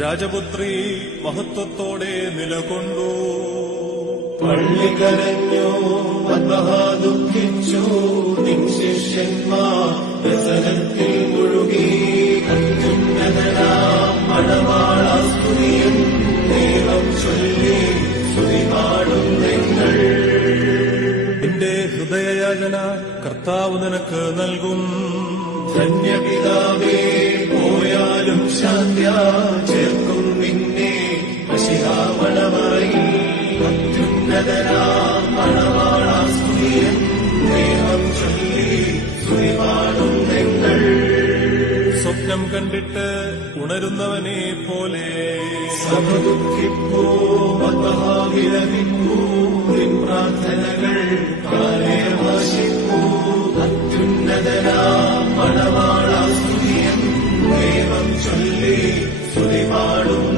രാജപുത്രി മഹത്വത്തോടെ നിലകൊണ്ടു. പള്ളി കരഞ്ഞു ദുഃഖിച്ചു. നിൻ ശിഷ്യന്മാർ മുഴുകി. എന്റെ ദൈവം ചൊല്ലി നിങ്ങൾ. ഹൃദയയാചന കർത്താവ് നിനക്ക് നൽകും. ധന്യപിതാവേ ശാന്ത്യ ചേർക്കും നിന്നെ മഷിഹാമണമറയിൽ അത്യുന്നതനാം മണവാളാസ്തുതിയൻ ദൈവം ചൊല്ലി സ്തുതി നിങ്ങൾ സ്വപ്നം കണ്ടിട്ട് ഉണരുന്നവനെ പോലെ സഭ ദുഃഖിപ്പൂ சொல்லி சுதிபாடும்